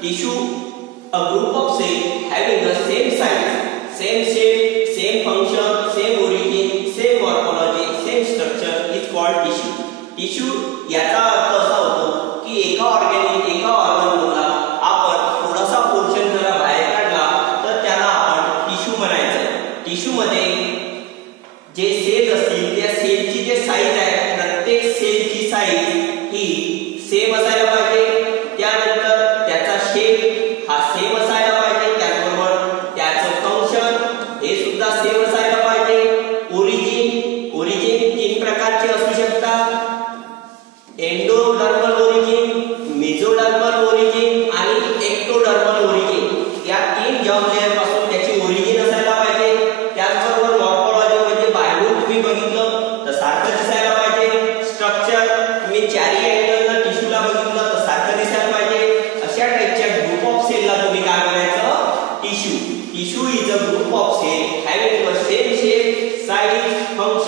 Tissue, a group of cells having the same size, same shape, same function, same origin, same morphology, same structure is called tissue. Tissue याचा अर्थ असा होतो की एका ऑर्गनमधला आपण थोडासा पोर्शन जर बाहेर काढला तर त्याला आपण टिश्यू म्हणायचं. टिश्यू मध्ये जे सेल असतील त्या सेलची जे साईज आहे प्रत्येक सेलची साईज ही सेम असायला पाहिजे. त्यानंतर त्याचा शेप हा सेम असायला पाहिजे. त्याचबरोबर त्याचं फंक्शन हे सुद्धा सेम असायला पाहिजे. ओरिजिन तीन प्रकारचे असू शकतात. एंडोडर्मल ओरिजिन, मेसोडर्मल ओरिजिन आणि एक्टोडर्मल ओरिजिन. या तीन जर्म लेयर पासून त्याची ओरिजिन असायला पाहिजे. त्याचबरोबर मॉर्फोलॉजी म्हणजे बाहेरून तुम्ही बघितलं तर सारखं दिसायला पाहिजे. स्ट्रक्चर तुम्ही चारी अँगलला टिश्यूला बघितलं तर सारखं दिसायला पाहिजे. अशा टाइपच्या ग्रुप ऑफ सेलला तुम्ही काय म्हणायचं? Tissue. Tissue is a group of cell having the same shape, size, function